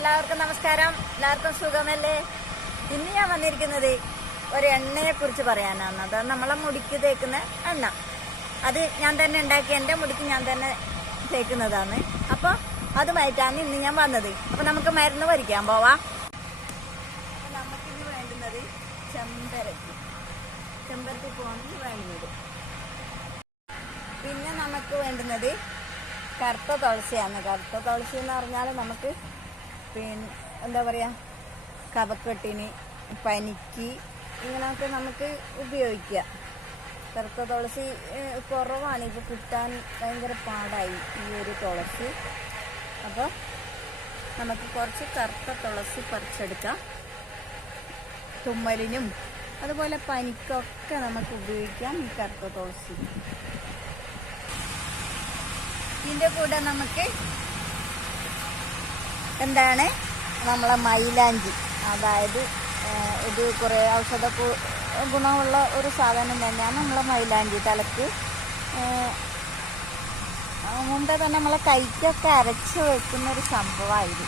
എല്ലാവർക്കും നമസ്കാരം. എല്ലാവർക്കും സുഖമല്ലേ? ഇന്ന് ഞാൻ വന്നിരിക്കുന്നത് ഒരു എണ്ണയെ കുറിച്ച് പറയാനാണ്. അത് നമ്മളെ മുടിക്ക് തേക്കുന്ന എണ്ണ. അത് ഞാൻ തന്നെ ഉണ്ടാക്കി എന്റെ മുടിക്ക് ഞാൻ തന്നെ തേക്കുന്നതാണ്. അപ്പോൾ അതുമായിട്ടാണ് ഇന്ന് ഞാൻ വന്നത്. അപ്പോൾ നമുക്ക് മരുന്ന് പറിക്കാൻ പോവാ. നമുക്കിന്ന് നമുക്കിനി വേണ്ടുന്നത് ചെമ്പരത്തി. ചെമ്പരത്തി പോകാൻ വേണ്ടുന്നത്. പിന്നെ നമുക്ക് വേണ്ടുന്നത് കറുത്ത തുളസിയാണ്. കറുത്ത തുളസി എന്ന് പറഞ്ഞാൽ നമുക്ക് പിന്നെ എന്താ പറയുക കഫക്കെട്ടിന് പനിക്ക് ഇങ്ങനെയൊക്കെ നമുക്ക് ഉപയോഗിക്കാം. കറുത്ത തുളസി കുറവാണ്. ഇപ്പോൾ കിട്ടാൻ ഭയങ്കര പാടായി ഈ ഒരു തുളസി. അപ്പോൾ നമുക്ക് കുറച്ച് കറുത്ത തുളസി പറിച്ചെടുക്കാം. തുമ്മലിനും അതുപോലെ പനിക്കൊക്കെ നമുക്ക് ഉപയോഗിക്കാം ഈ കറുത്ത തുളസി. ഇതിന്റെ കൂടെ നമുക്ക് എന്താണ്? നമ്മളെ മൈലാഞ്ചി. അതായത് ഇത് കുറേ ഔഷധ ഗുണമുള്ള ഒരു സാധനം തന്നെയാണ് നമ്മളെ മൈലാഞ്ചി തലക്ക്. മുമ്പേ തന്നെ നമ്മളെ കൈക്കൊക്കെ അരച്ച് വെക്കുന്ന ഒരു സംഭവമായിരുന്നു.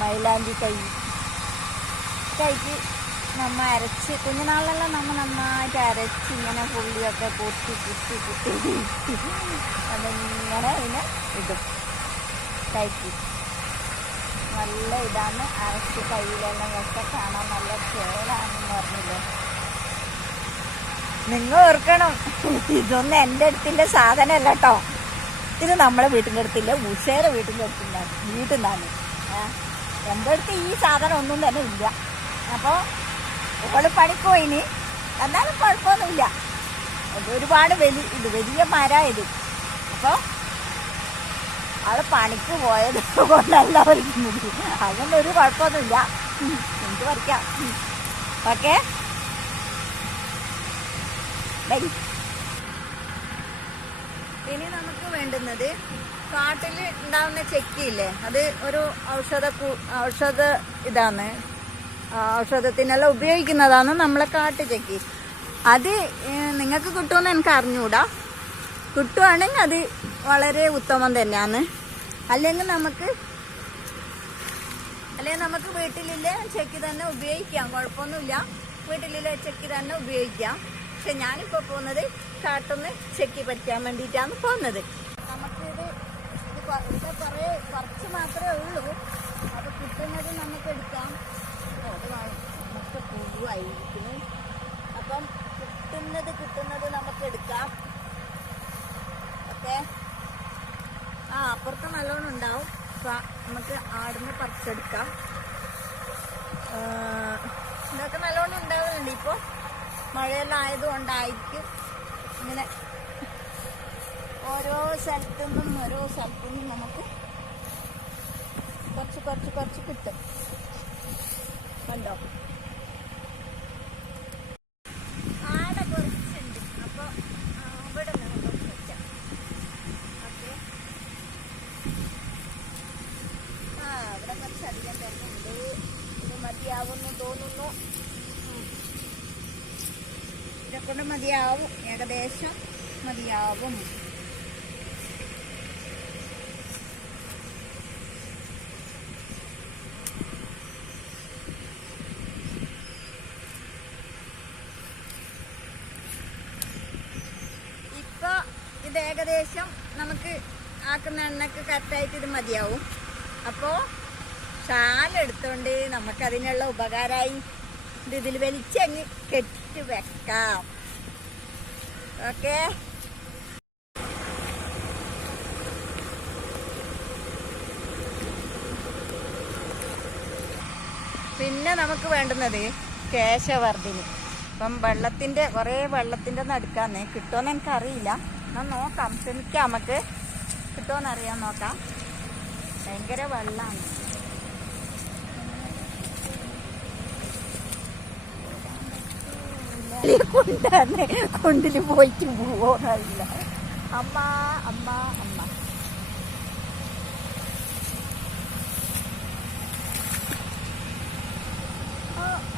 മൈലാഞ്ചി കൈ. കൈക്ക് നമ്മ അരച്ച് കുഞ്ഞുനാളിലെല്ലാം നമ്മൾ നന്നായിട്ട് അരച്ച് ഇങ്ങനെ പുള്ളിയൊക്കെ കുത്തി കുത്തി കുത്തി അതിങ്ങനെ ഇതിനെ ഇടും. കൈക്ക്. നല്ല ഇതാണ്. അരച്ച് കയ്യിലെല്ലാം വെച്ചാൽ കാണാൻ നല്ല ചേരാണെന്ന് പറഞ്ഞില്ലേ? നിങ്ങൾ ഓർക്കണം ഇതൊന്നും എന്റെ അടുത്തിന്റെ സാധനമല്ല കേട്ടോ. ഇത് നമ്മളെ വീട്ടിന്റെ അടുത്തില്ല ഉഷേറെ വീട്ടിന്റെ അടുത്തുണ്ടാണ് വീട്ടിൽ നിന്നാണ് എന്റെ അടുത്ത് ഈ സാധനം ഒന്നും തന്നെ ഇല്ല. അപ്പോൾ ഓൾ പണിക്ക് പോയിന് എന്നാലും കുഴപ്പമൊന്നുമില്ല. ഒരുപാട് വലിയ ഇത് വലിയ മരമായത് അപ്പോൾ ആൾ പണിക്ക് പോയത് കൊണ്ടല്ല പറിക്കുന്നത് അതൊന്നും ഒരു കുഴപ്പമൊന്നുമില്ല. എനിക്ക് പറിക്കാം. ഓക്കെ? ഇനി നമുക്ക് വേണ്ടുന്നത് കാട്ടിൽ ഉണ്ടാവുന്ന ചെക്കിയില്ലേ? അത് ഒരു ഔഷധ ഔഷധ ഇതാണ്. ഔഷധത്തിനെല്ലാം ഉപയോഗിക്കുന്നതാണ് നമ്മളെ കാട്ടു ചെക്കി. അത് നിങ്ങൾക്ക് കിട്ടുമെന്ന് എനിക്ക് അറിഞ്ഞൂടാ. കിട്ടുവാണെങ്കിൽ അത് വളരെ ഉത്തമം തന്നെയാണ്. അല്ലെങ്കിൽ നമുക്ക് അല്ലെങ്കിൽ നമുക്ക് വീട്ടിലില്ലേ ചെക്കി തന്നെ ഉപയോഗിക്കാം. കുഴപ്പമൊന്നുമില്ല. വീട്ടിലില്ലേ ചെക്കി തന്നെ ഉപയോഗിക്കാം. പക്ഷെ ഞാനിപ്പോൾ പോകുന്നത് കാട്ടൊന്ന് ചെക്കി പറ്റാൻ വേണ്ടിയിട്ടാണ് പോകുന്നത്. നമുക്കിത് ഇത് കുറേ കുറച്ച് മാത്രമേ ഉള്ളൂ. അത് കിട്ടുന്നത് നമുക്ക് എടുക്കാം. മൊത്തം പൂവായിരിക്കുന്നു. അപ്പം കിട്ടുന്നത് കിട്ടുന്നത് നമുക്ക് എടുക്കാം. ഓക്കെ. ആ അപ്പുറത്ത് നല്ലോണം ഉണ്ടാവും. നമുക്ക് ആടുന്ന് പറിച്ചെടുക്കാം. ഇതൊക്കെ നല്ലോണം ഉണ്ടാവുന്നുണ്ട് ഇപ്പോൾ മഴയെല്ലാം ആയതുകൊണ്ടായിരിക്കും ഇങ്ങനെ ഓരോ സ്ഥലത്തു നിന്നും ഓരോ സ്ഥലത്തു നിന്നും നമുക്ക് കുറച്ച് കുറച്ച് കുറച്ച് കിട്ടും. കണ്ടോ ആടെ കുറച്ചുണ്ട് അപ്പോൾ അവിടെ നിന്ന് കുറച്ച് വെക്കാം ഓക്കെ ആ ഇവിടെ കുറച്ച് അധികം തരുന്നുണ്ട് ഇത് മതിയാവുമെന്ന് തോന്നുന്നു ഉം. ഇതൊക്കെ ഏകദേശം മതിയാവും. ഇപ്പോൾ ഇത് ഏകദേശം നമുക്ക് ആക്കുന്ന എണ്ണക്ക് കറക്റ്റായിട്ട് ഇത് മതിയാവും. അപ്പോ ചാലെടുത്തോണ്ട് നമുക്ക് അതിനുള്ള ഉപകാരമായി ഇത് ഇതിൽ വലിച്ചങ്ങ് കെട്ടി വെക്കാം. ഓക്കെ. പിന്നെ നമുക്ക് വേണ്ടുന്നത് കേശവർദ്ധിനി. ഇപ്പം വെള്ളത്തിന്റെ കുറേ വെള്ളത്തിന്റെ നടുക്കാന്ന് കിട്ടുമെന്ന് എനിക്കറിയില്ല. എന്നാൽ നോക്കാം. ശ്രമിക്കാം നമുക്ക് കിട്ടുമെന്ന് അറിയാൻ നോക്കാം. ഭയങ്കര വെള്ളമാണ് കൊണ്ടാന്ന് കൊണ്ടിൽ പോയിട്ട് പോവാറില്ല. അമ്മ അമ്മ അമ്മ.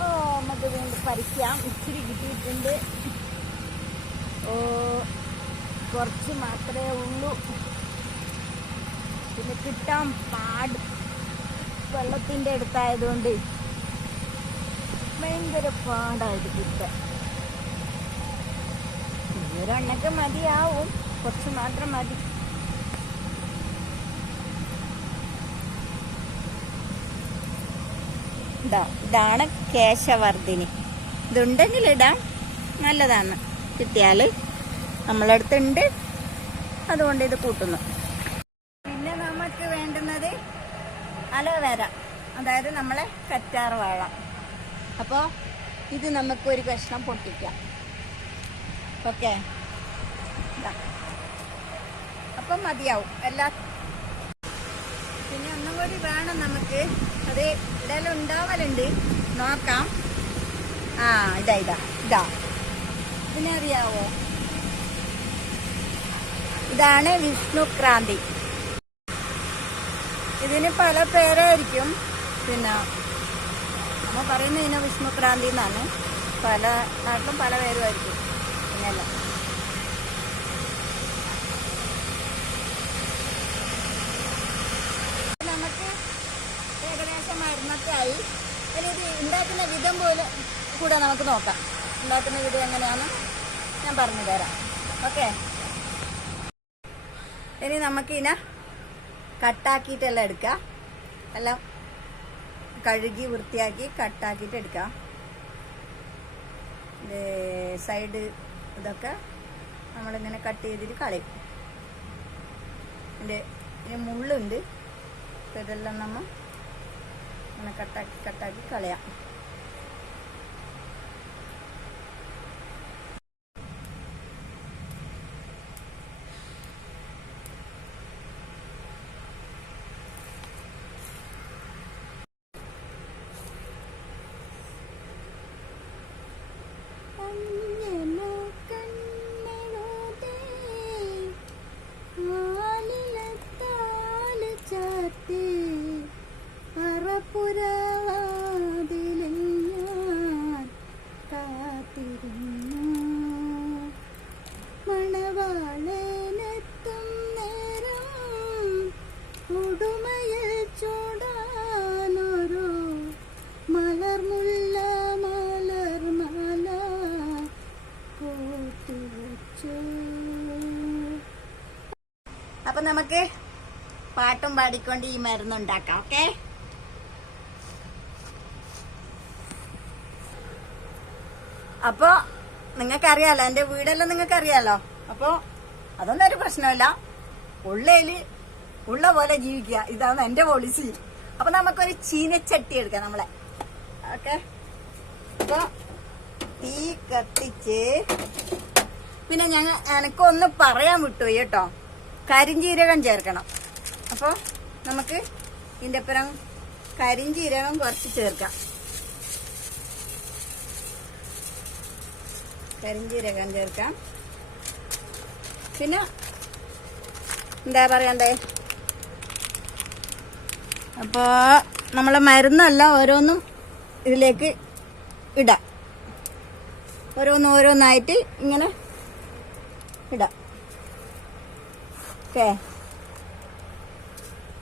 ഓ വേണ്ടി പറിക്കാം. ഇച്ചിരി കിട്ടിയിട്ടുണ്ട്. ഓ കുറച്ച് മാത്രമേ ഉള്ളൂ. പിന്നെ കിട്ടാൻ പാട്. വെള്ളത്തിന്റെ അടുത്തായതുകൊണ്ട് ഭയങ്കര പാടായിട്ട് കിട്ടാൻ ഒരെണ്ണക്ക് മതിയാവും. കുറച്ച് മാത്രം മതി. ഇതാ ഇതാണ് കേശവർദ്ധിനി. ഇതുണ്ടെങ്കിൽ ഇടാം. നല്ലതാണ് കിട്ടിയാൽ നമ്മളടുത്തുണ്ട്. അതുകൊണ്ട് ഇത് കൂട്ടുന്നു. പിന്നെ നമുക്ക് വേണ്ടുന്നത് അലോവേര. അതായത് നമ്മളെ കറ്റാർ വാഴ അപ്പോൾ ഇത് നമുക്ക് ഒരു കഷ്ണം പൊട്ടിക്കാം. ഓക്കെ? അപ്പം മതിയാവും. എല്ലാ പിന്നെ ഒന്നും കൂടി വേണം നമുക്ക്. അത് ഇടയിൽ ഉണ്ടാവലുണ്ട്. നോക്കാം. ആ ഇതാ ഇതാ ഇതാ. ഇതിനറിയാവോ? ഇതാണ് വിഷ്ണുക്രാന്തി ഇതിന് പല പേരായിരിക്കും. പിന്നെ നമ്മൾ പറയുന്നത് ഇതിനെ വിഷ്ണുക്രാന്തി എന്നാണ്. പല നാട്ടിലും പല പേരുമായിരിക്കും. അങ്ങനെയല്ല നമുക്ക് ഏകദേശം മരുന്നൊക്കെ ആയി ഇനി ഇത് ഉണ്ടാക്കുന്ന വിധം പോലെ കൂടെ നമുക്ക് നോക്കാം. ഉണ്ടാക്കുന്ന വിധം എങ്ങനെയാണെന്ന് ഞാൻ പറഞ്ഞു തരാം. ഓക്കെ? ഇനി നമുക്ക് ഇതിനെ കട്ടാക്കിയിട്ടെല്ലാം എടുക്കാം. എല്ലാം കഴുകി വൃത്തിയാക്കി കട്ടാക്കിയിട്ട് എടുക്കാം. സൈഡ് ഇതൊക്കെ നമ്മളിങ്ങനെ കട്ട് ചെയ്തിട്ട് കളയും. ഇതിന്റെ ഇതിന് മുള്ളുണ്ട്. ഇതെല്ലാം നമ്മൾ ഇങ്ങനെ കട്ടാക്കി കട്ടാക്കി കളയാം. അപ്പൊ നമുക്ക് പാട്ടും പാടിക്കൊണ്ട് ഈ മരുന്നുണ്ടാക്കാം ഓക്കെ? അപ്പോ നിങ്ങൾക്കറിയാലോ എന്റെ വീടെല്ലാം നിങ്ങൾക്കറിയാലോ? അപ്പോ അതൊന്നും ഒരു പ്രശ്നമില്ല ഉള്ളേൽ ഉള്ള പോലെ ജീവിക്കുക. ഇതാണ് എന്റെ പോളിസി അപ്പൊ നമുക്കൊരു ചീനച്ചട്ടി എടുക്കാം നമ്മളെ. ഓക്കെ? അപ്പൊ തീ കത്തിച്ച് പിന്നെ ഞങ്ങൾ എനക്കൊന്ന് പറയാൻ വിട്ടുപോയി കേട്ടോ. കരിഞ്ജീരകം ചേർക്കണം. അപ്പോൾ നമുക്ക് ഇതിന്റെ അപ്പുറം കരിഞ്ജീരകം കുറച്ച് ചേർക്കാം. കരിഞ്ജീരകം ചേർക്കാം. പിന്നെ എന്താ പറയണ്ടേ? അപ്പോൾ നമ്മളെ മരുന്നല്ല ഓരോന്നും ഇതിലേക്ക് ഇടാം. ഓരോന്ന് ഓരോന്നായിട്ട് ഇങ്ങനെ ഇടാം. ഓക്കെ.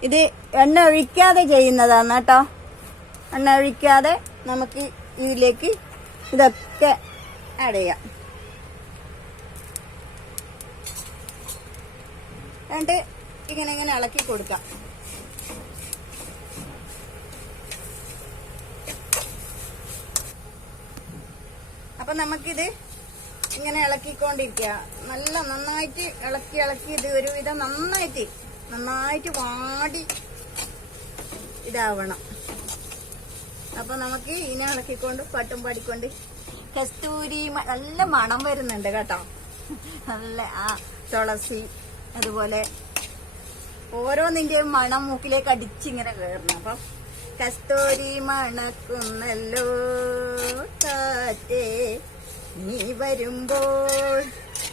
ഇത് എണ്ണ ഒഴിക്കാതെ ചെയ്യുന്നതാണ് കേട്ടോ. എണ്ണ ഒഴിക്കാതെ നമുക്ക് ഇതിലേക്ക് ഇതൊക്കെ ആഡ് ചെയ്യാം. എന്നിട്ട് ഇങ്ങനെ ഇങ്ങനെ ഇളക്കി കൊടുക്കാം. അപ്പൊ നമുക്കിത് ഇങ്ങനെ ഇളക്കിക്കൊണ്ടിരിക്കുക. നല്ല നന്നായിട്ട് ഇളക്കി ഇളക്കി ഇത് ഒരുവിധം നന്നായിട്ട് നന്നായിട്ട് വാടി ഇതാവണം. അപ്പൊ നമുക്ക് ഇനി ഇളക്കിക്കൊണ്ട് പട്ടും പാടിക്കൊണ്ട് കസ്തൂരി നല്ല മണം വരുന്നുണ്ട് കേട്ടോ. നല്ല ആ തുളസി അതുപോലെ ഓരോന്നിന്റെയും മണം മൂക്കിലേക്ക് അടിച്ചിങ്ങനെ കയറണം അപ്പം കസ്തൂരി മണക്കുന്നല്ലോ കാറ്റേ നീ വരുമ്പോൾ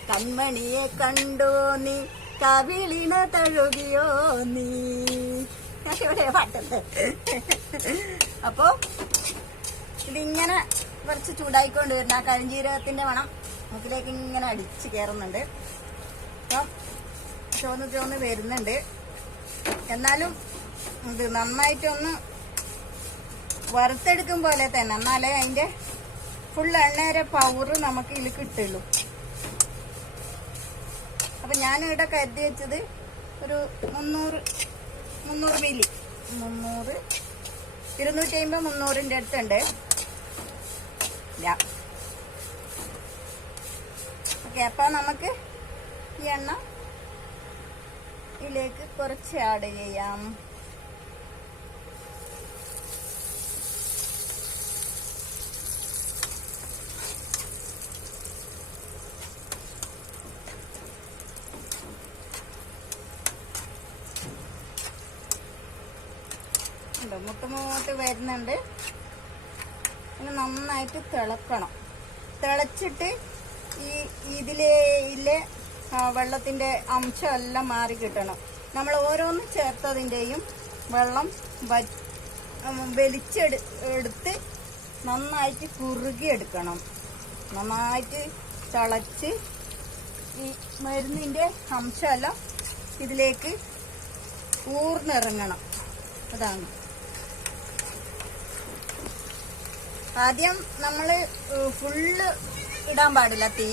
കൺമണിയെ കണ്ടോ നീ? കവിളിന തഴുകിയോ നീ? ഇവിടെ പാട്ടുണ്ട്. അപ്പോ ഇതിങ്ങനെ കുറച്ച് ചൂടായിക്കൊണ്ട് വരുന്ന ആ കരിഞ്ജീരകത്തിന്റെ മണം മുക്കിലേക്ക് ഇങ്ങനെ അടിച്ച് കയറുന്നുണ്ട്. അപ്പം ചോന്ന് ചോന്ന് വരുന്നുണ്ട്. എന്നാലും ഇത് നന്നായിട്ടൊന്ന് വറുത്തെടുക്കും പോലെ തന്നെ. എന്നാലേ അതിന്റെ ഫുൾ എണ്ണേരെ പവർ നമുക്ക് ഇതിൽ കിട്ടുള്ളൂ. അപ്പൊ ഞാൻ ഇവിടെ കരുതി വെച്ചത് ഒരു മുന്നൂറ് മുന്നൂറ് മില്ലി മുന്നൂറ് ഇരുന്നൂറ്റി അമ്പത് മുന്നൂറിന്റെ അടുത്തുണ്ട് ഓക്കെ അപ്പൊ നമുക്ക് ഈ എണ്ണ ഇതിലേക്ക് കുറച്ച് ആഡ് ചെയ്യാം ഉണ്ടോ മുട്ടുമുട്ട് വരുന്നുണ്ട്. ഇനി നന്നായിട്ട് തിളക്കണം. തിളച്ചിട്ട് ഈ ഇതിലെ വെള്ളത്തിന്റെ അംശം എല്ലാം മാറി കിട്ടണം. നമ്മൾ ഓരോന്ന് ചേർത്തതിന്റെയും വെള്ളം വലിച്ചെടു എടുത്ത് നന്നായിട്ട് കുറുകിയെടുക്കണം. നന്നായിട്ട് തിളച്ച് ഈ മരുന്നിന്റെ അംശമെല്ലാം ഇതിലേക്ക് ഊർന്നിറങ്ങണം. അതാണ്. ആദ്യം നമ്മൾ ഫുള്ള് ഇടാൻ പാടില്ല തീ.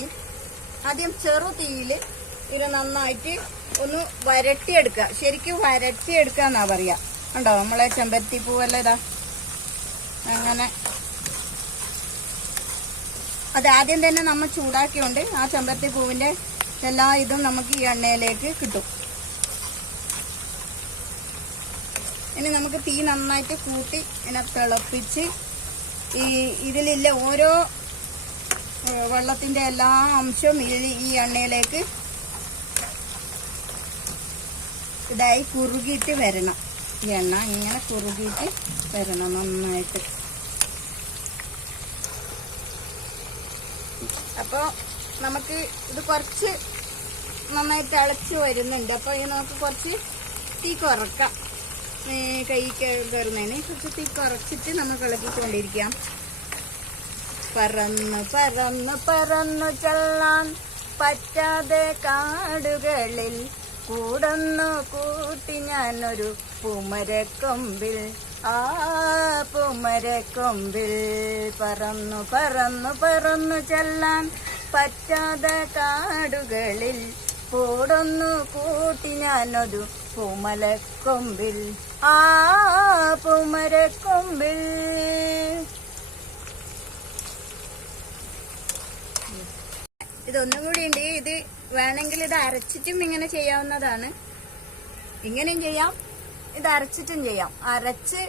ആദ്യം ചെറു തീയിൽ ഇത് നന്നായിട്ട് ഒന്ന് വരട്ടിയെടുക്കുക. ശരിക്കും വരട്ടിയെടുക്കുക എന്നാ പറയുക ഉണ്ടോ നമ്മളെ ചെമ്പരത്തി പൂവല്ല ഇതാ. അങ്ങനെ. അത് ആദ്യം തന്നെ നമ്മൾ ചൂടാക്കിയോണ്ട് ആ ചെമ്പരത്തി പൂവിന്റെ എല്ലാ ഇതും നമുക്ക് ഈ എണ്ണയിലേക്ക് കിട്ടും. ഇനി നമുക്ക് തീ നന്നായിട്ട് കൂട്ടി ഇതിനെ തിളപ്പിച്ച് ഈ ഇതിലില്ല ഓരോ വെള്ളത്തിന്റെ എല്ലാ അംശവും ഈ ഈ എണ്ണയിലേക്ക് ഇതായി കുറുകിയിട്ട് വരണം. ഈ എണ്ണ ഇങ്ങനെ കുറുകിയിട്ട് വരണം നന്നായിട്ട്. അപ്പോൾ നമുക്ക് ഇത് കുറച്ച് നന്നായിട്ട് അളച്ച് വരുന്നുണ്ട്. അപ്പോൾ ഇത് നമുക്ക് കുറച്ച് തീ കുറക്കാം. കൈ കയറുന്നതിന് കുറച്ച് തീ കുറച്ചിട്ട് നമ്മൾ കിളക്കിക്കൊണ്ടിരിക്കാം പറന്ന് പറന്ന് പറന്നു ചെല്ലാൻ പറ്റാതെ കാടുകളിൽ കൂടന്നു കൂട്ടി ഞാനൊരു പൂമരക്കൊമ്പിൽ. ആ പൂമരക്കൊമ്പിൽ പറന്നു പറന്നു പറന്നു ചെല്ലാൻ പറ്റാതെ കാടുകളിൽ കൂടൊന്നു കൂട്ടി ഞാനൊരു പൂമലക്കൊമ്പിൽ ആ പൂമരക്കൊമ്പിൽ. ഇതൊന്നും കൂടി ഉണ്ട് ഇത് വേണമെങ്കിൽ ഇത് അരച്ചിട്ടും ഇങ്ങനെ ചെയ്യാവുന്നതാണ്. ഇങ്ങനെയും ചെയ്യാം. ഇത് അരച്ചിട്ടും ചെയ്യാം. അരച്ച്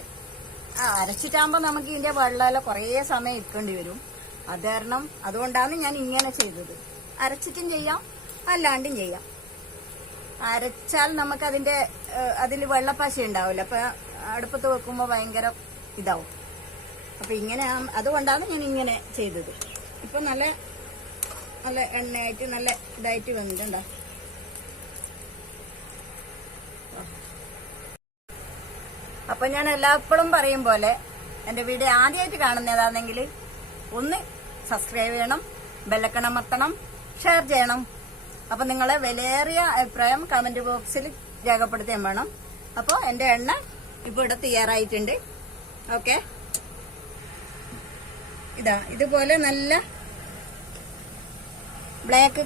അരച്ചിട്ടാകുമ്പോൾ നമുക്ക് ഇതിന്റെ വെള്ളമെല്ലാം കുറേ സമയം ഇരിക്കേണ്ടി വരും. അത് കാരണം അതുകൊണ്ടാണ് ഞാൻ ഇങ്ങനെ ചെയ്തത്. അരച്ചിട്ടും ചെയ്യാം അല്ലാണ്ടും ചെയ്യാം. അരച്ചാൽ നമുക്ക് അതിന്റെ അതിൽ വെള്ളപ്പാശ ഉണ്ടാവില്ല. അപ്പൊ അടുപ്പത്ത് വെക്കുമ്പോൾ ഭയങ്കര ഇതാവും. അപ്പൊ ഇങ്ങനെ അതുകൊണ്ടാണ് ഞാൻ ഇങ്ങനെ ചെയ്തത്. ഇപ്പൊ നല്ല നല്ല എണ്ണയായിട്ട് നല്ല ഇതായിട്ട് വന്നിട്ടുണ്ടോ? അപ്പൊ ഞാൻ എല്ലാപ്പോഴും പറയും പോലെ എന്റെ വീഡിയോ ആദ്യമായിട്ട് കാണുന്നതാണെങ്കിൽ ഒന്ന് സബ്സ്ക്രൈബ് ചെയ്യണം ബെല്ലക്കണം മത്തണം ഷെയർ ചെയ്യണം. അപ്പൊ നിങ്ങളെ വിലയേറിയ അഭിപ്രായം കമന്റ് ബോക്സിൽ രേഖപ്പെടുത്താൻ വേണം. അപ്പോൾ എന്റെ എണ്ണ ഇപ്പൊ ഇവിടെ തയ്യാറായിട്ടുണ്ട്. ഓക്കെ ഇതാ ഇതുപോലെ നല്ല ബ്ലാക്ക്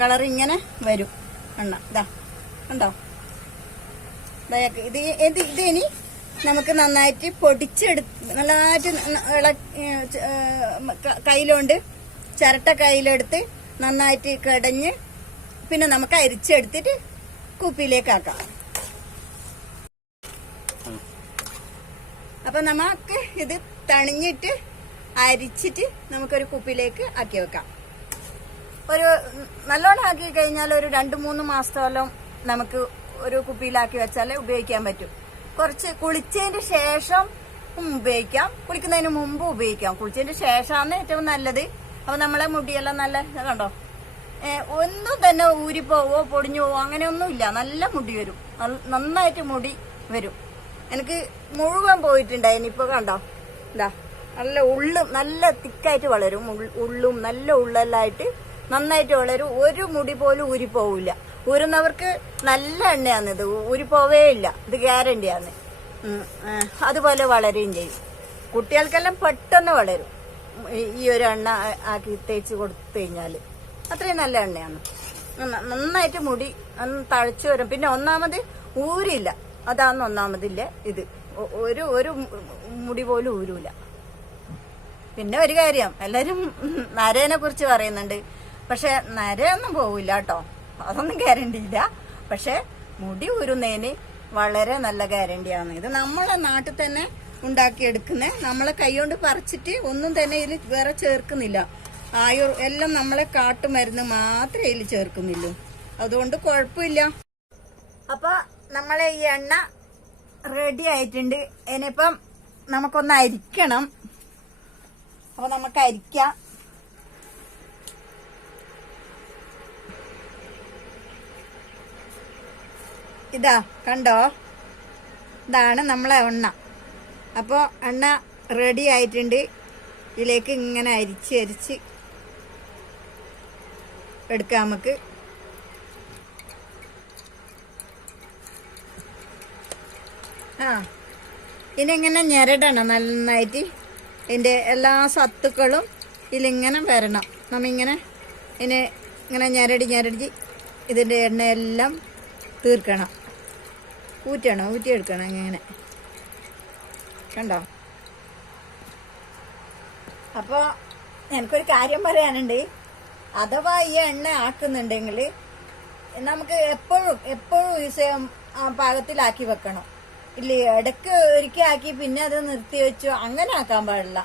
കളർ ഇങ്ങനെ വരും. എണ്ണ ഇതാ ഉണ്ടോ ബ്ലാക്ക് ഇത് ഇത് ഇത് ഇനി നമുക്ക് നന്നായിട്ട് പൊടിച്ചെടുത്ത് നന്നായിട്ട് ന- ഇള കയ്യിലുണ്ട് ചിരട്ട കയ്യിലെടുത്ത് നന്നായിട്ട് കടഞ്ഞ് പിന്നെ നമുക്ക് അരിച്ചെടുത്തിട്ട് കുപ്പിയിലേക്ക് ആക്കാം അപ്പൊ നമുക്ക് ഇത് തണിഞ്ഞിട്ട് അരിച്ചിട്ട് നമുക്കൊരു കുപ്പിയിലേക്ക് ആക്കി വെക്കാം. ഒരു നല്ലോണം ആക്കി കഴിഞ്ഞാൽ ഒരു രണ്ട് മൂന്ന് മാസത്തോളം നമുക്ക് ഒരു കുപ്പിയിലാക്കി വെച്ചാൽ ഉപയോഗിക്കാൻ പറ്റും. കുറച്ച് കുളിച്ചതിന് ശേഷം ഉപയോഗിക്കാം. കുളിക്കുന്നതിന് മുമ്പ് ഉപയോഗിക്കാം. കുളിച്ചതിന് ശേഷമാണ് ഏറ്റവും നല്ലത്. അപ്പൊ നമ്മളെ മുടിയെല്ലാം നല്ല കണ്ടോ? ഒന്നും തന്നെ ഊരിപ്പോവോ പൊടിഞ്ഞു പോവോ അങ്ങനെയൊന്നും ഇല്ല നല്ല മുടി വരും. നന്നായിട്ട് മുടി വരും. എനിക്ക് മുഴുവൻ പോയിട്ടുണ്ടായിരുന്നു ഇപ്പൊ കണ്ടോ? എന്താ നല്ല ഉള്ളും നല്ല തിക്കായിട്ട് വളരും. ഉള്ളും നല്ല ഉള്ളെല്ലായിട്ട് നന്നായിട്ട് വളരും. ഒരു മുടി പോലും ഊരിപ്പോവില്ല ഊരുന്നവർക്ക് നല്ല എണ്ണയാണ് ഇത്. ഊരിപ്പോവേ ഇല്ല. ഇത് ഗ്യാരണ്ടിയാണ്. അതുപോലെ വളരുകയും ചെയ്യും. കുട്ടികൾക്കെല്ലാം പെട്ടെന്ന് വളരും. ഈ- ഒരു എണ്ണ ആക്കി തേച്ച് കൊടുത്തു കഴിഞ്ഞാൽ. അത്രയും നല്ല എണ്ണയാണ്. നന്നായിട്ട് മുടി തഴച്ചു വരും. പിന്നെ ഒന്നാമത് ഊരില്ല അതാണ് ഒന്നാമതില്ല ഇത്. ഒരു ഒരു മുടി പോലും ഊരൂല. പിന്നെ ഒരു കാര്യം എല്ലാരും നരേനെ കുറിച്ച് പറയുന്നുണ്ട്. പക്ഷെ നരയൊന്നും പോവില്ല കേട്ടോ. അതൊന്നും ഗ്യാരണ്ടി ഇല്ല. പക്ഷെ മുടി ഊരുന്നതിന് വളരെ നല്ല ഗ്യാരണ്ടിയാണ് ഇത് നമ്മളെ നാട്ടിൽ തന്നെ ഉണ്ടാക്കിയെടുക്കുന്നത് നമ്മളെ കൈകൊണ്ട് പറിച്ചിട്ട് ഒന്നും തന്നെ ഇതിൽ വേറെ ചേർക്കുന്നില്ല. ആയുർ എല്ലാം നമ്മളെ കാട്ടുമരുന്ന് മാത്രമേ ഇതിൽ ചേർക്കുന്നുള്ളൂ. അതുകൊണ്ട് കുഴപ്പമില്ല. അപ്പൊ നമ്മളെ ഈ എണ്ണ റെഡി ആയിട്ടുണ്ട്. ഇനിയിപ്പം നമുക്കൊന്ന് അരിക്കണം. അപ്പൊ നമുക്ക് അരിക്കാം. ഇതാ കണ്ടോ? ഇതാണ് നമ്മളെ എണ്ണ. അപ്പോൾ എണ്ണ റെഡി ആയിട്ടുണ്ട്. ഇതിലേക്ക് ഇങ്ങനെ അരിച്ച് അരിച്ച് എടുക്കാം നമുക്ക്. ആ ഇതിനെങ്ങനെ ഞെരടണം? നന്നായിട്ട് ഇതിന്റെ എല്ലാ സത്തുക്കളും ഇതിലിങ്ങനെ വരണം. നമ്മിങ്ങനെ ഇതിനെ ഇങ്ങനെ ഞെരടി ഞെരടി ഇതിന്റെ എണ്ണയെല്ലാം തീർക്കണം. ഊറ്റണം ഊറ്റിയെടുക്കണം ഇങ്ങനെ. കണ്ടോ? അപ്പോൾ എനിക്കൊരു കാര്യം പറയാനുണ്ട്. അഥവാ ഈ എണ്ണ ആക്കുന്നുണ്ടെങ്കിൽ നമുക്ക് എപ്പോഴും എപ്പോഴും ഈ ചെയ്യാൻ പാകത്തിലാക്കി വെക്കണം. ഇല്ല ഇടയ്ക്ക് ഒരിക്കൽ ആക്കി പിന്നെ അത് നിർത്തി വെച്ചു അങ്ങനെ ആക്കാൻ പാടില്ല.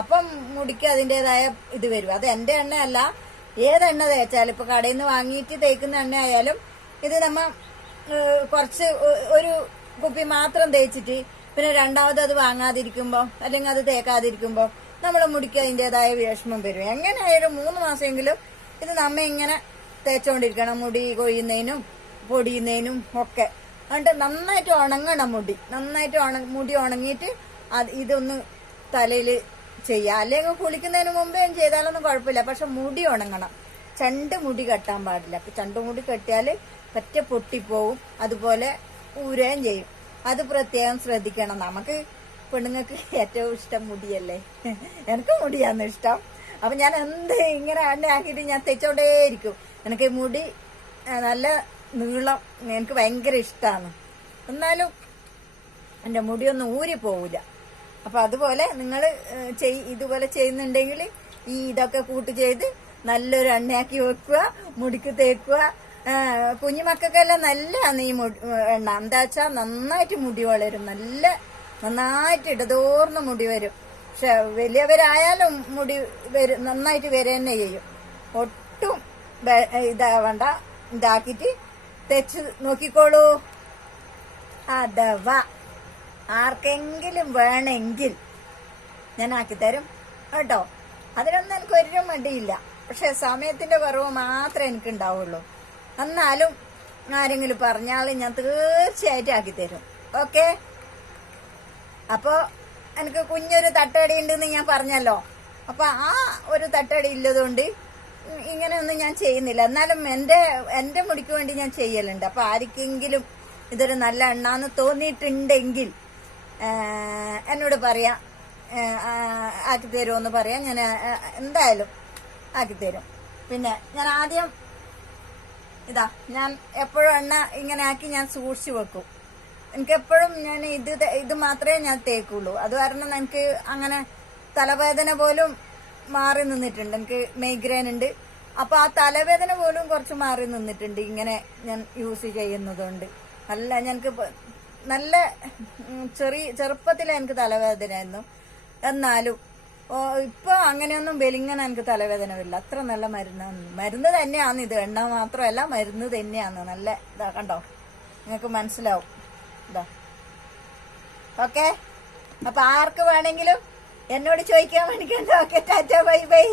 അപ്പം മുടിക്ക് അതിന്റെതായ ഇത് വരും. അത് എന്റെ എണ്ണയല്ല. ഏത് എണ്ണ തേച്ചാലും ഇപ്പൊ കടയിൽ നിന്ന് വാങ്ങിയിട്ട് തേക്കുന്ന എണ്ണ ആയാലും ഇത് നമ്മ കുറച്ച് ഒരു കുപ്പി മാത്രം തേച്ചിട്ട് പിന്നെ രണ്ടാമത് അത് വാങ്ങാതിരിക്കുമ്പോൾ അല്ലെങ്കിൽ അത് തേക്കാതിരിക്കുമ്പോൾ നമ്മളെ മുടിക്ക് അതിന്റെതായ വിഷമം വരും. എങ്ങനെയായാലും മൂന്ന് മാസമെങ്കിലും ഇത് നമ്മ ഇങ്ങനെ തേച്ചുകൊണ്ടിരിക്കണം മുടി കൊയ്യുന്നതിനും പൊടിയുന്നതിനും ഒക്കെ. എന്നിട്ട് നന്നായിട്ട് ഉണങ്ങണം മുടി. നന്നായിട്ട് ഉണ മുടി ഉണങ്ങിയിട്ട് അത് ഇതൊന്ന് തലയിൽ ചെയ്യുക അല്ലെങ്കിൽ കുളിക്കുന്നതിന് മുമ്പേ ചെയ്താലൊന്നും കുഴപ്പമില്ല. പക്ഷെ മുടി ഉണങ്ങണം. ചണ്ട് മുടി കെട്ടാൻ പാടില്ല. അപ്പം ചണ്ട് മുടി കെട്ടിയാൽ പറ്റ പൊട്ടിപ്പോവും. അതുപോലെ ഊരുകയും ചെയ്യും. അത് പ്രത്യേകം ശ്രദ്ധിക്കണം. നമുക്ക് പെണ്ണുങ്ങൾക്ക് ഏറ്റവും ഇഷ്ടം മുടിയല്ലേ? എനിക്ക് മുടിയാന്ന് ഇഷ്ടം. അപ്പൊ ഞാൻ എന്ത് ഇങ്ങനെ ആക്കിയിട്ട് ഞാൻ തെച്ചോണ്ടേയിരിക്കും. എനിക്ക് മുടി നല്ല നീളം എനിക്ക് ഭയങ്കര ഇഷ്ടമാണ് എന്നാലും എന്റെ മുടിയൊന്നും ഊരി പോവില്ല. അപ്പൊ അതുപോലെ നിങ്ങൾ ചെയ് ഇതുപോലെ ചെയ്യുന്നുണ്ടെങ്കിൽ ഈ ഇതൊക്കെ കൂട്ട് ചെയ്ത് നല്ലൊരു എണ്ണയാക്കി വെക്കുക മുടിക്ക് തേക്കുക. കുഞ്ഞുമക്കൾക്കെല്ലാം നല്ലതാണ് ഈ എണ്ണ. എന്താ വെച്ചാൽ നന്നായിട്ട് മുടി വളരും. നല്ല നന്നായിട്ട് ഇടതോർന്ന് മുടി വരും. പക്ഷെ വലിയവരായാലും മുടി വരും നന്നായിട്ട് വരെ തന്നെ ചെയ്യും. ഒട്ടും ഇതാവണ്ട. ഇതാക്കിട്ട് തെച്ച് നോക്കിക്കോളൂ. അഥവാ ആർക്കെങ്കിലും വേണമെങ്കിൽ ഞാൻ ആക്കിത്തരും കേട്ടോ? അതിനൊന്നും എനിക്ക് ഒരു മടിയില്ല. പക്ഷെ സമയത്തിന്റെ കുറവ് മാത്രമേ എനിക്ക് ഉണ്ടാവുള്ളൂ എന്നാലും ആരെങ്കിലും പറഞ്ഞാൽ ഞാൻ തീർച്ചയായിട്ടും ആക്കിത്തരും ഓക്കെ? അപ്പോ എനിക്ക് കുഞ്ഞൊരു തട്ടടി ഉണ്ടെന്ന് ഞാൻ പറഞ്ഞല്ലോ. അപ്പൊ ആ ഒരു തട്ടടി ഇല്ലതുകൊണ്ട് ഇങ്ങനെയൊന്നും ഞാൻ ചെയ്യുന്നില്ല. എന്നാലും എന്റെ എന്റെ മുടിക്ക് വേണ്ടി ഞാൻ ചെയ്യലുണ്ട്. അപ്പൊ ആർക്കെങ്കിലും ഇതൊരു നല്ല എണ്ണാന്ന് തോന്നിയിട്ടുണ്ടെങ്കിൽ എന്നോട് പറയാം. ആക്കി തരുമെന്ന് പറയാം. ഞാൻ എന്തായാലും ആക്കി തരും. പിന്നെ ഞാൻ ആദ്യം ഇതാ ഞാൻ എപ്പോഴും എണ്ണ ഇങ്ങനെ ആക്കി ഞാൻ സൂക്ഷിച്ചു വെക്കും. എനിക്ക് എപ്പോഴും ഞാൻ ഇത് ഇത് മാത്രമേ ഞാൻ തേക്കുള്ളൂ. അത് കാരണം എനിക്ക് അങ്ങനെ തലവേദന പോലും മാറി നിന്നിട്ടുണ്ട്. എനിക്ക് മൈഗ്രെയിൻ ഉണ്ട്. അപ്പൊ ആ തലവേദന പോലും കുറച്ച് മാറി നിന്നിട്ടുണ്ട് ഇങ്ങനെ ഞാൻ യൂസ് ചെയ്യുന്നതുകൊണ്ട്. അല്ല ഞങ്ങൾക്ക് നല്ല ചെറിയ ചെറുപ്പത്തിലെ എനിക്ക് തലവേദനയായിരുന്നു. എന്നാലും ഇപ്പൊ അങ്ങനെയൊന്നും വെലിങ്ങനെ എനിക്ക് തലവേദന വരില്ല അത്ര നല്ല മരുന്നാണ് മരുന്ന് തന്നെയാണ് ഇത് എണ്ണ മാത്രമല്ല മരുന്ന് തന്നെയാണ് നല്ല ഇതാ കണ്ടോ? നിങ്ങൾക്ക് മനസ്സിലാവും. ഓക്കെ? അപ്പൊ ആർക്ക് വേണമെങ്കിലും എന്നോട് ചോദിക്കാൻ വേണ്ടിക്കണ്ട ഓക്കെ ടാറ്റ ബൈ ബൈ.